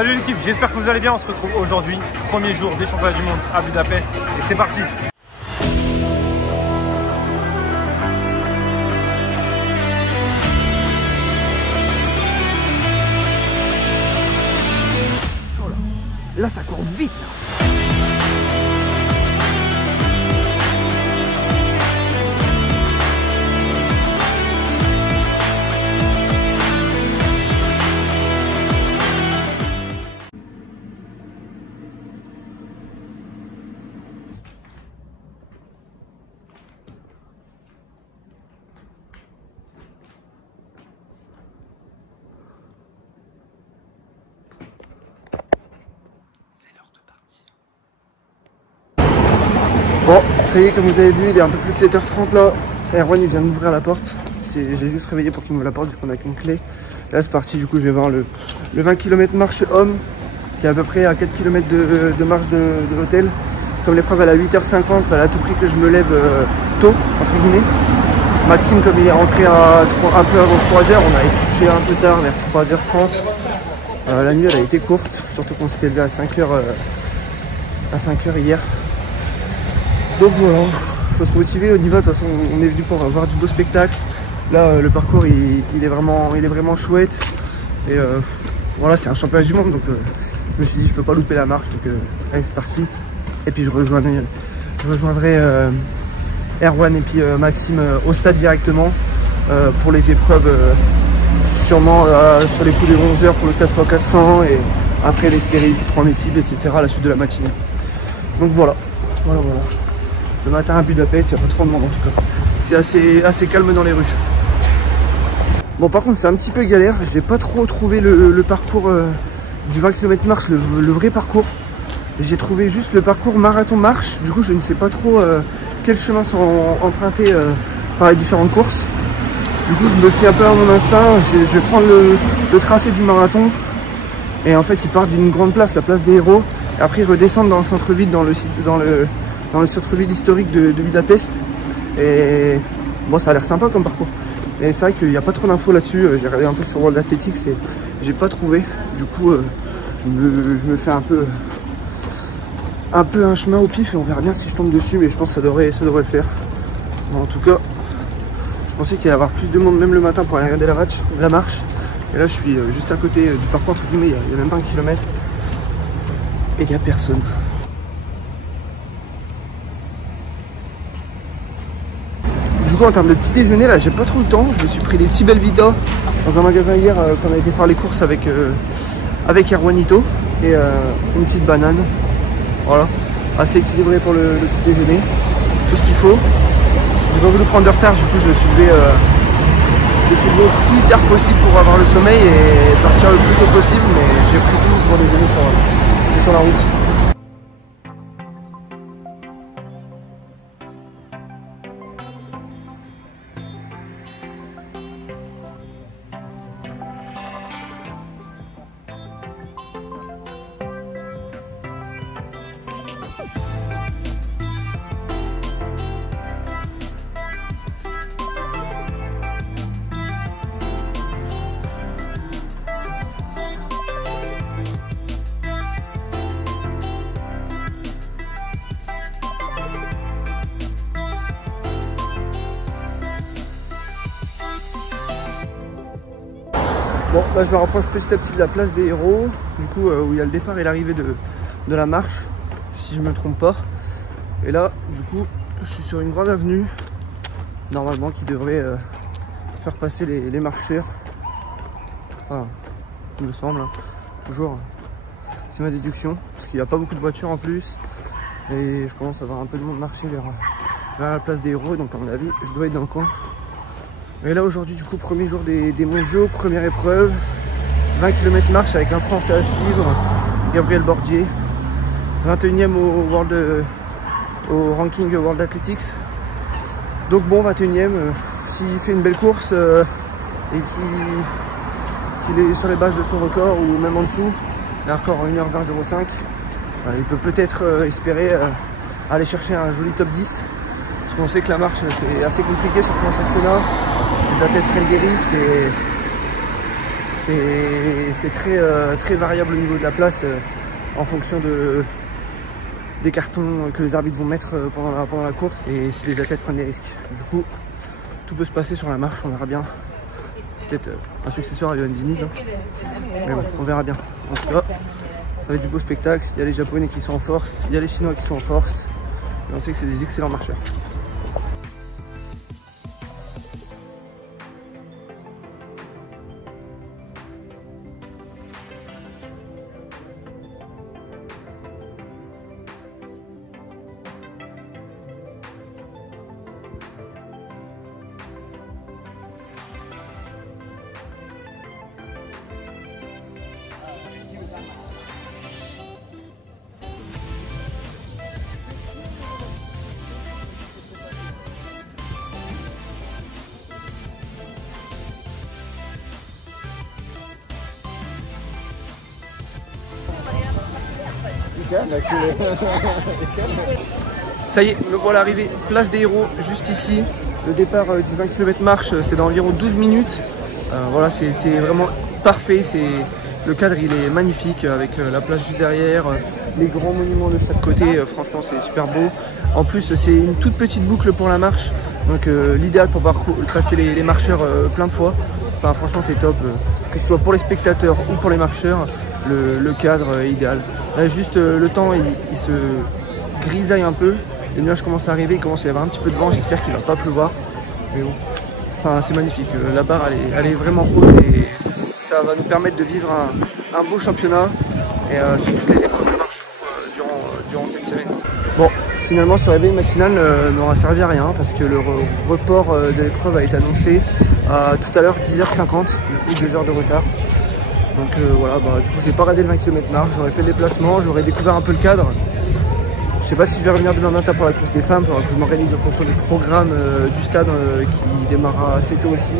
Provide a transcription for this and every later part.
Salut l'équipe, j'espère que vous allez bien. On se retrouve aujourd'hui, premier jour des championnats du monde à Budapest. Et c'est parti. Là ça court vite là. Bon, ça y est, comme vous avez vu, il est un peu plus de 7h30 là. Erwan il vient d'ouvrir la porte. J'ai juste réveillé pour qu'il m'ouvre la porte vu qu'on a qu'une clé. Là c'est parti, du coup je vais voir le 20 km marche homme qui est à peu près à 4 km de marche de l'hôtel. Comme l'épreuve elle à 8h50, il fallait à tout prix que je me lève tôt, entre guillemets. Maxime, comme il est rentré un peu avant 3h, on a été couché un peu tard, vers 3h30. La nuit elle a été courte, surtout qu'on s'était levé à 5h hier. Donc voilà, il faut se motiver, on y va, de toute façon on est venu pour voir du beau spectacle. Là le parcours il est vraiment chouette. Et voilà, c'est un championnat du monde, donc je me suis dit je peux pas louper la marche, donc allez c'est parti. Et puis je rejoindrai Erwan et puis Maxime au stade directement pour les épreuves sûrement sur les coups des 11h pour le 4x400 et après les séries du 3000 cibles, etc. à la suite de la matinée. Donc voilà. Le matin à Budapest, il n'y a pas trop de monde en tout cas. C'est assez calme dans les rues. Bon par contre c'est un petit peu galère, j'ai pas trop trouvé le parcours du 20 km marche, le vrai parcours. J'ai trouvé juste le parcours marathon marche, du coup je ne sais pas trop quels chemins sont empruntés par les différentes courses. Du coup je me fie un peu à mon instinct, je vais prendre le tracé du marathon. Et en fait il part d'une grande place, la place des héros, et après ils redescendent dans le centre-ville, dans le centre-ville historique de Budapest. Et bon ça a l'air sympa comme parcours. Et c'est vrai qu'il n'y a pas trop d'infos là-dessus, j'ai regardé un peu sur World Athletics et j'ai pas trouvé. Du coup je me fais un peu un chemin au pif et on verra bien si je tombe dessus, mais je pense que ça devrait le faire. Bon, en tout cas, je pensais qu'il allait y avoir plus de monde même le matin pour aller regarder la marche. Et là je suis juste à côté du parcours entre guillemets, il y a même pas 1 km. Et il n'y a personne. Du coup en termes de petit déjeuner là j'ai pas trop le temps, je me suis pris des petits Belvita dans un magasin hier quand on a été faire les courses avec Erwanito et une petite banane. Voilà, assez équilibré pour le petit déjeuner, tout ce qu'il faut. J'ai pas voulu prendre de retard, du coup je me suis levé le plus tard possible pour avoir le sommeil et partir le plus tôt possible, mais j'ai pris tout pour déjeuner sur la route. Bon, là je me rapproche petit à petit de la place des héros, du coup où il y a le départ et l'arrivée de la marche, si je me trompe pas. Et là, du coup, je suis sur une grande avenue, normalement qui devrait faire passer les marcheurs. Enfin, il me semble, hein. Toujours, c'est ma déduction, parce qu'il n'y a pas beaucoup de voitures en plus. Et je commence à voir un peu de monde marcher vers la place des héros, donc à mon avis, je dois être dans le coin. Et là aujourd'hui du coup premier jour des mondiaux, première épreuve, 20 km marche avec un Français à suivre, Gabriel Bordier, 21e au ranking World Athletics. Donc bon 21e, s'il fait une belle course et qu'il est sur les bases de son record ou même en dessous, le record en 1h20.05, il peut peut-être espérer aller chercher un joli top 10. Parce qu'on sait que la marche c'est assez compliqué, surtout en championnat. Les athlètes prennent des risques et c'est très variable au niveau de la place en fonction des cartons que les arbitres vont mettre pendant la course et si les athlètes prennent des risques. Du coup, tout peut se passer sur la marche, on verra bien. Peut-être un successeur à Johan Diniz, hein. Mais bon, on verra bien. En tout cas, ça va être du beau spectacle. Il y a les Japonais qui sont en force, il y a les Chinois qui sont en force. Et on sait que c'est des excellents marcheurs. Ça y est, me voilà arrivé, place des héros, juste ici. Le départ du 20 km marche, c'est dans environ 12 minutes. Voilà, c'est vraiment parfait. Le cadre, il est magnifique avec la place juste derrière, les grands monuments de chaque côté. Franchement, c'est super beau. En plus, c'est une toute petite boucle pour la marche. Donc, l'idéal pour passer les marcheurs plein de fois. Enfin, franchement, c'est top. Que ce soit pour les spectateurs ou pour les marcheurs, le cadre est idéal. Là, juste le temps, il se grisaille un peu. Les nuages commencent à arriver, il commence à y avoir un petit peu de vent. J'espère qu'il ne va pas pleuvoir. Mais bon, enfin, c'est magnifique. La barre, elle est vraiment haute et ça va nous permettre de vivre un beau championnat et sur toutes les épreuves de marche durant cette semaine. Bon, finalement, ce réveil matinal n'aura servi à rien parce que le report de l'épreuve a été annoncé tout à l'heure 10h50, du coup 2 heures de retard. Donc voilà, du coup j'ai pas raté le 20 km marche, j'aurais fait le déplacement, j'aurais découvert un peu le cadre. Je sais pas si je vais revenir demain matin pour la course des femmes, il faudra que je m'organise en fonction du programme du stade qui démarrera assez tôt aussi.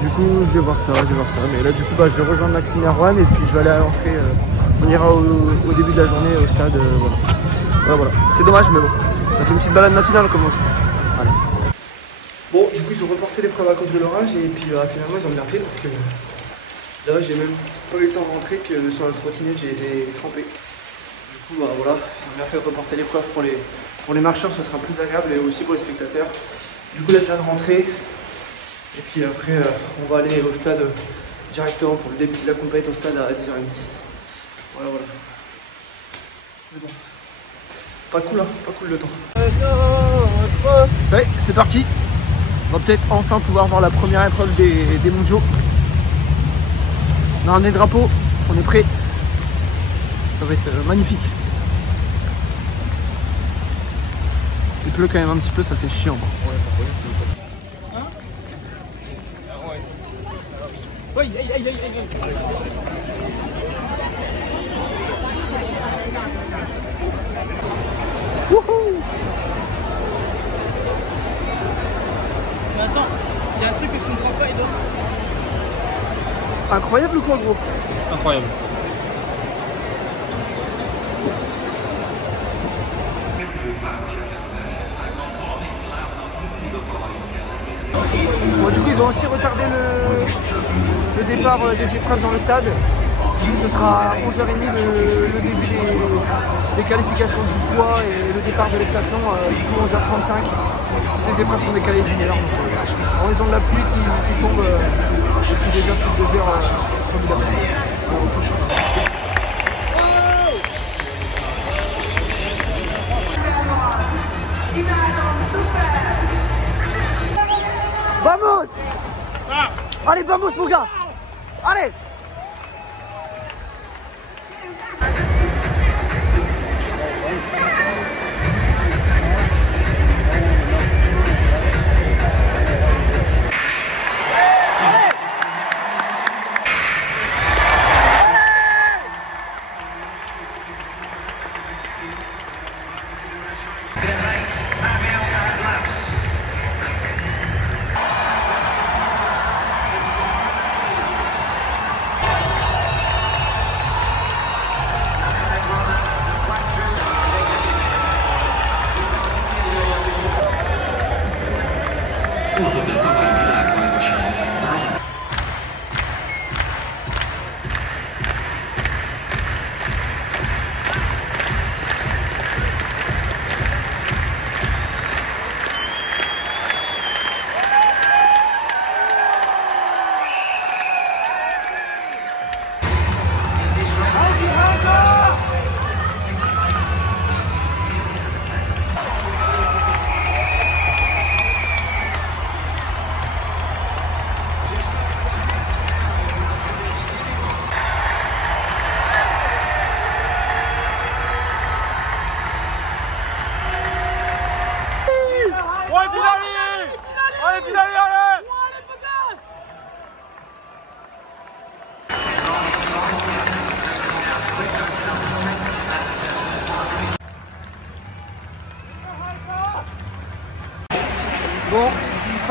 Du coup je vais voir ça, mais là du coup je vais rejoindre Maxime et Erwan et puis je vais aller à l'entrée, on ira au début de la journée au stade, voilà. C'est dommage mais bon, ça fait une petite balade matinale comme on dit. Voilà. Bon, du coup ils ont reporté l'épreuve à cause de l'orage et puis finalement ils ont bien fait parce que là j'ai même pas eu le temps de rentrer que sur la trottinette j'ai été trempé. Du coup voilà, ils ont bien fait de reporter l'épreuve pour les marcheurs, ce sera plus agréable et aussi pour les spectateurs. Du coup là je viens de rentrer et puis après on va aller au stade directement pour le début de la compète au stade à 10h30. Voilà. Mais bon, pas cool hein, pas cool le temps. Ça y est, c'est parti. On va peut-être enfin pouvoir voir la première épreuve des mondiaux. On a ramené le drapeau, on est prêt. Ça va être magnifique. Il pleut quand même un petit peu, ça c'est chiant. Wouhou! Mais attends, il y a un truc que je ne comprends pas, Edo. Incroyable ou quoi gros? Incroyable. Bon, du coup ils ont aussi retardé le départ des épreuves dans le stade. Du coup ce sera à 11h30 le début des qualifications du poids et le départ de l'heptathlon, du coup 11h35. Toutes les épreuves sont décalées d'une heure. En raison de la pluie qui tombe depuis déjà plus de 2 heures sur Budapest. Vamos! Allez, vamos mon gars! Allez!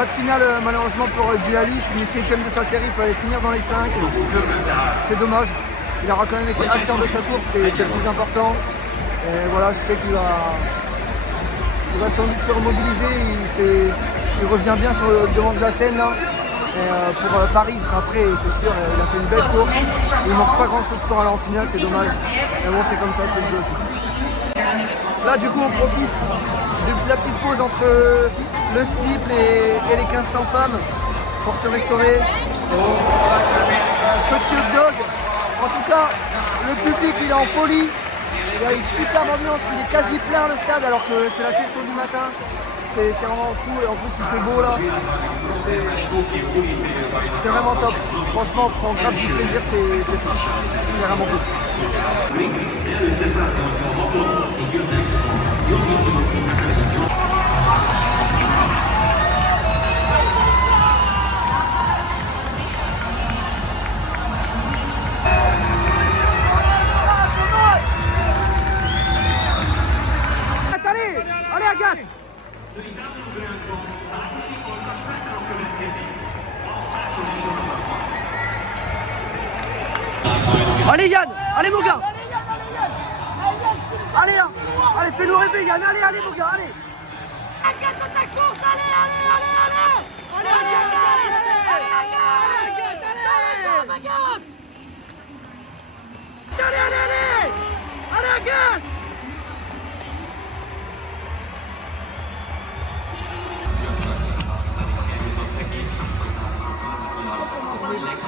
pas de finale malheureusement pour Djali, fini 7ème de sa série, il fallait finir dans les 5. C'est dommage, il aura quand même été acteur de sa course, c'est le plus important. Et voilà, je sais qu'il va sans doute se remobiliser, il revient bien sur le devant de la scène là. Et pour Paris, il sera prêt, c'est sûr, il a fait une belle course. Il ne manque pas grand chose pour aller en finale, c'est dommage. Mais bon, c'est comme ça, c'est le jeu aussi. Là, du coup, on profite de la petite pause entre le steeple et les 1500 femmes pour se restaurer. Petit hot dog. En tout cas, le public, il est en folie. Il y a une superbe ambiance, il est quasi plein le stade alors que c'est la session du matin. C'est vraiment fou et en plus il fait beau là. C'est vraiment top. Franchement, on prend grave du plaisir, c'est vraiment cool. Allez Agathe! Allez Yann, allez mon gars. Allez, hein. Allez, fais-nous rêver Yann, allez mon gars, allez. Agathe dans ta course, allez. Allez Agathe, allez Agathe.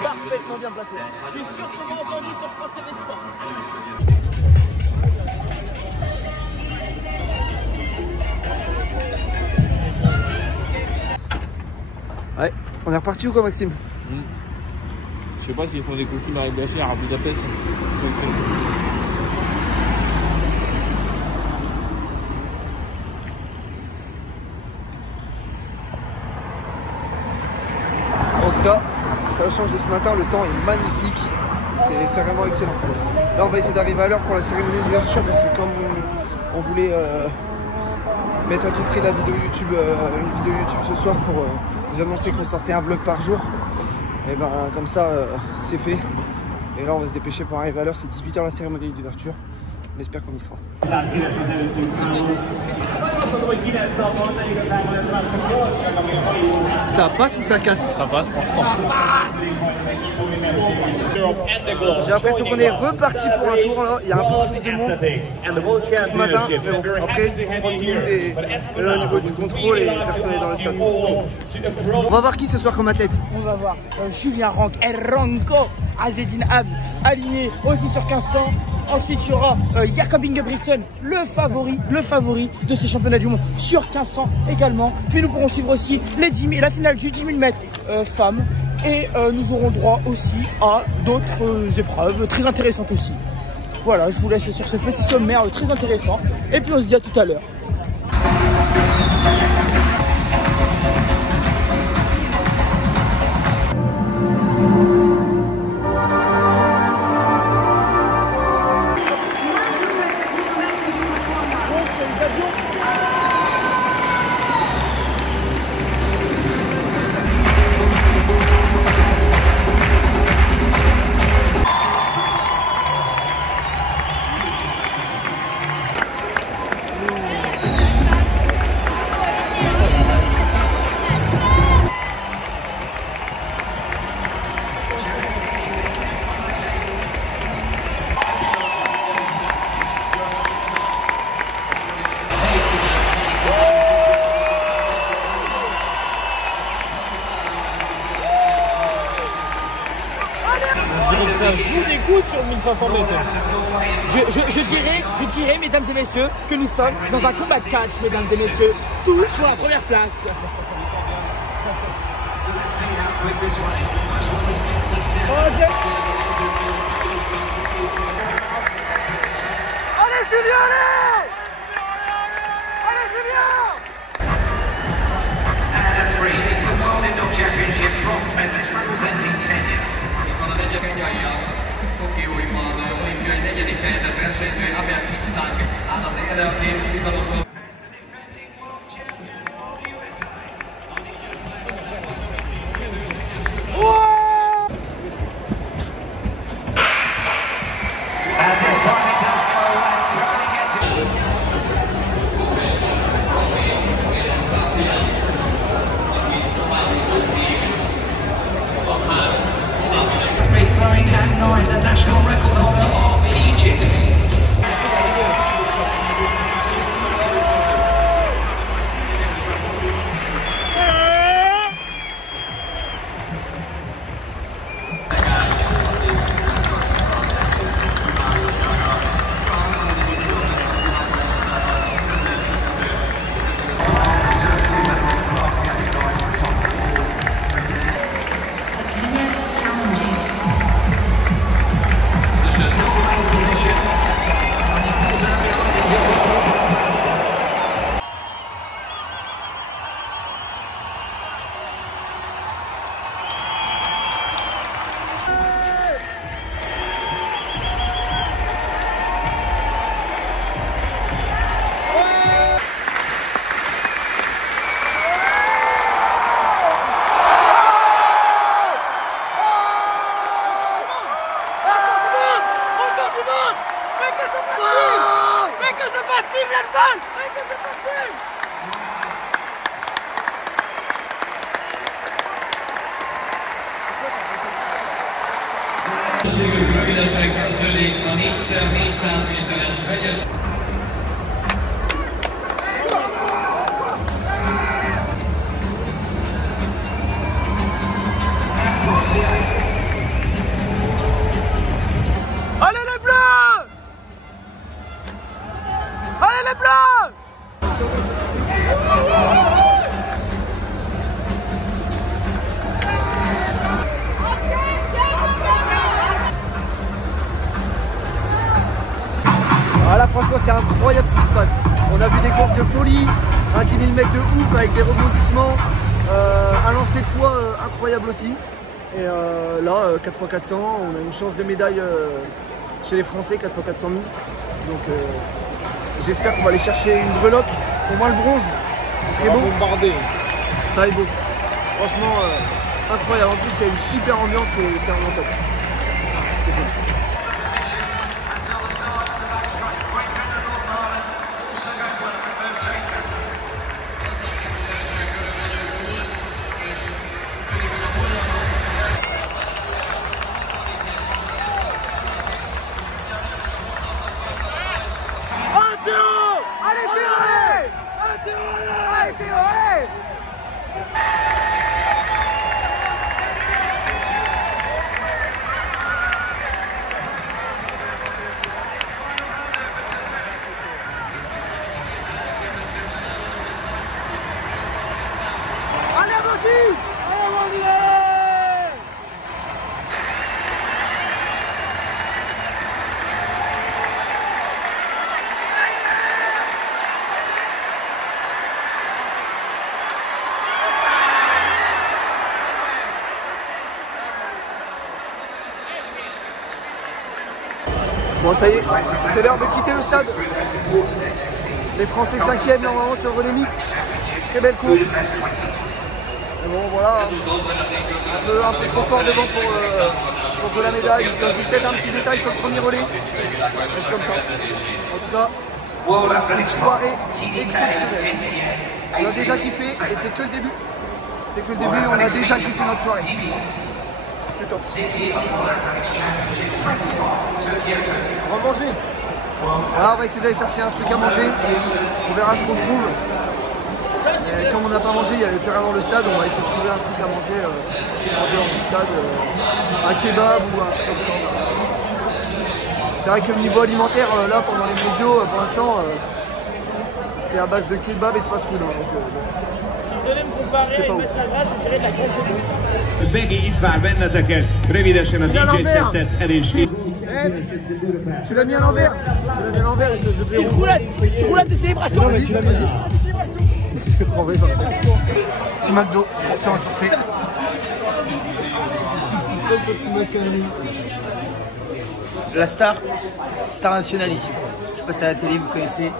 Parfaitement bien placé. Je suis sûr qu'on m'a entendu sur France TV Sport. Ouais, on est reparti ou quoi Maxime? Je sais pas s'ils font des coquilles Marie-Blacher à Budapest. En tout cas, ça change de ce matin, le temps est magnifique, c'est vraiment excellent. Là on va essayer d'arriver à l'heure pour la cérémonie d'ouverture parce que comme on voulait mettre à tout prix la vidéo YouTube, une vidéo YouTube ce soir pour vous annoncer qu'on sortait un vlog par jour, et ben comme ça c'est fait. Et là on va se dépêcher pour arriver à l'heure, c'est 18 h la cérémonie d'ouverture, on espère qu'on y sera. Ça passe ou ça casse? Ça passe pour l'instant. J'ai l'impression qu'on est reparti pour un tour là, il y a un peu plus de monde ce matin, mais bon, après on prend tout le monde et là au niveau du contrôle et personne n'est dans le stade. On va voir qui ce soir comme athlète? On va voir Julien Rank, El Ranko, Azzedine Abd, aligné aussi sur 1500. Ensuite, il y aura Jakob Ingebrigtsen, le favori de ces championnats du monde sur 1500 également. Puis nous pourrons suivre aussi les 10 000, la finale du 10 000 mètres femmes. Et nous aurons droit aussi à d'autres épreuves très intéressantes aussi. Voilà, je vous laisse sur ce petit sommaire très intéressant. Et puis on se dit à tout à l'heure. Ça joue des gouttes sur le 1500 mètres. Je dirais, mesdames et messieurs, que nous sommes dans un combat de catch, mesdames et messieurs. Tout pour la première place. Allez Julien, allez! Allez Julien! And a 3 is the World Indoor Championship bronze medalist representing Kenya. Itt van a negyedik kenyaiak, Tokióiban olimpiai negyedik helyzet versenyző Abel Kipsang áll az éle a két bizalomtól. Mais que se passe-t-il, Nelson? Mais que se passe-t-il? Rövidesen közölik a 4x400 méteres vegyes. Allez les bleus! Allez les bleus! Voilà, franchement, c'est incroyable ce qui se passe. On a vu des courses de folie, un 10 000 mètres de ouf avec des rebondissements, un lancer de poids incroyable aussi. Et là, 4x400, on a une chance de médaille chez les Français, 4x400 mixtes. Donc j'espère qu'on va aller chercher une breloque, au moins le bronze. Ce serait beau. Ça va être beau. Franchement, incroyable. En plus, il y a une super ambiance et c'est vraiment top. C'est beau. Bon, ça y est, c'est l'heure de quitter le stade. Les Français 5e normalement sur le relais mixte. Très belle course. Mais bon, voilà, un peu trop fort devant pour jouer la médaille. Ça joue peut-être un petit détail sur le premier relais. Mais c'est comme ça. En tout cas, une soirée exceptionnelle. On a déjà kiffé et c'est que le début. C'est que le début, on a déjà kiffé notre soirée. C'est top. On va manger. Alors, on va essayer d'aller chercher un truc à manger. On verra ce qu'on trouve. Et comme on n'a pas mangé, il n'y avait plus rien dans le stade, on va essayer de trouver un truc à manger en dehors du stade. Un kebab ou un truc comme ça. C'est vrai que le niveau alimentaire, là, pendant les mondiaux, pour l'instant, c'est à base de kebab et de fast-food. Hein, Si je devais me comparer à une matière grasse, je dirais de la graisse de bœuf. Vegi itt vár benneteket, rövidesen a DJ szettet el is. Tu l'as mis à l'envers. Tu l'as mis à l'envers. Une roulade de célébration. Vas-y, vas-y. Petit McDo, option ressourcée. La star nationale ici. Je passe à la télé, vous connaissez.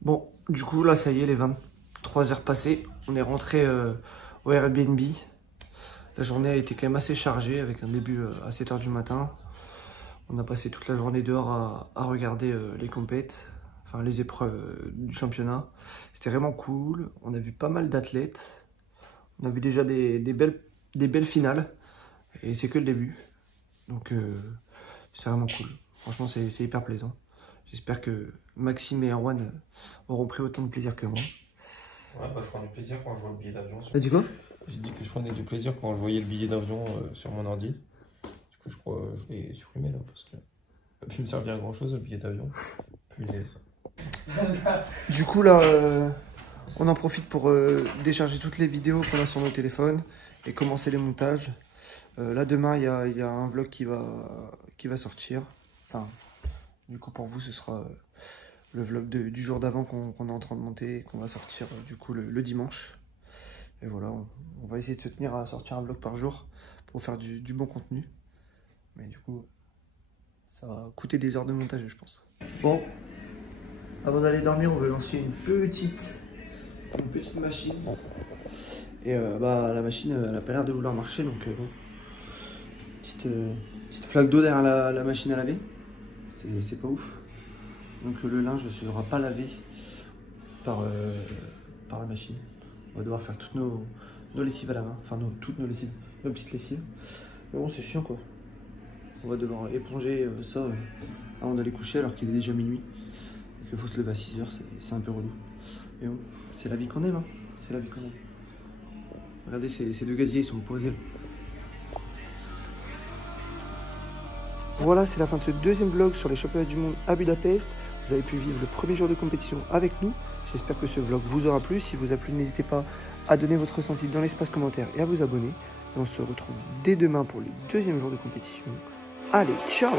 Bon, du coup, là, ça y est, les 23 heures passées. On est rentré au Airbnb. La journée a été quand même assez chargée avec un début à 7 h du matin. On a passé toute la journée dehors à regarder les compètes, enfin les épreuves du championnat. C'était vraiment cool. On a vu pas mal d'athlètes. On a vu déjà des belles finales. Et c'est que le début. Donc c'est vraiment cool. Franchement, c'est hyper plaisant. J'espère que Maxime et Erwan auront pris autant de plaisir que moi. Ouais, bah, je prends du plaisir quand je vois le billet d'avion. T'as dit quoi? J'ai dit que je prenais du plaisir quand je voyais le billet d'avion sur mon ordi. Du coup, je crois que je l'ai supprimé là parce que ça ne me servir à grand chose le billet d'avion. Du coup, là, on en profite pour décharger toutes les vidéos qu'on a sur nos téléphones et commencer les montages. Là, demain, il y a un vlog qui va sortir. Enfin, du coup, pour vous, ce sera le vlog du jour d'avant qu'on est en train de monter et qu'on va sortir du coup le dimanche. Et voilà, on va essayer de se tenir à sortir un vlog par jour pour faire du bon contenu. Mais du coup, ça va coûter des heures de montage, je pense. Bon, avant d'aller dormir, on va lancer une petite une petite machine. Et bah la machine elle a pas l'air de vouloir marcher, donc bon. Petite flaque d'eau derrière la machine à laver. C'est pas ouf. Donc le linge ne sera pas lavé par la machine. On va devoir faire toutes nos lessives à la main. Enfin toutes nos lessives, nos petites lessives. Mais bon c'est chiant quoi. On va devoir éponger ça avant d'aller coucher alors qu'il est déjà minuit. Et qu'il faut se lever à 6 h, c'est un peu relou. Mais bon, c'est la vie qu'on aime, hein. C'est la vie qu'on aime. Regardez ces deux gaziers, ils sont posés là. Voilà, c'est la fin de ce deuxième vlog sur les championnats du monde à Budapest. Vous avez pu vivre le premier jour de compétition avec nous. J'espère que ce vlog vous aura plu. Si vous a plu, n'hésitez pas à donner votre ressenti dans l'espace commentaire et à vous abonner. Et on se retrouve dès demain pour le deuxième jour de compétition. Allez, ciao!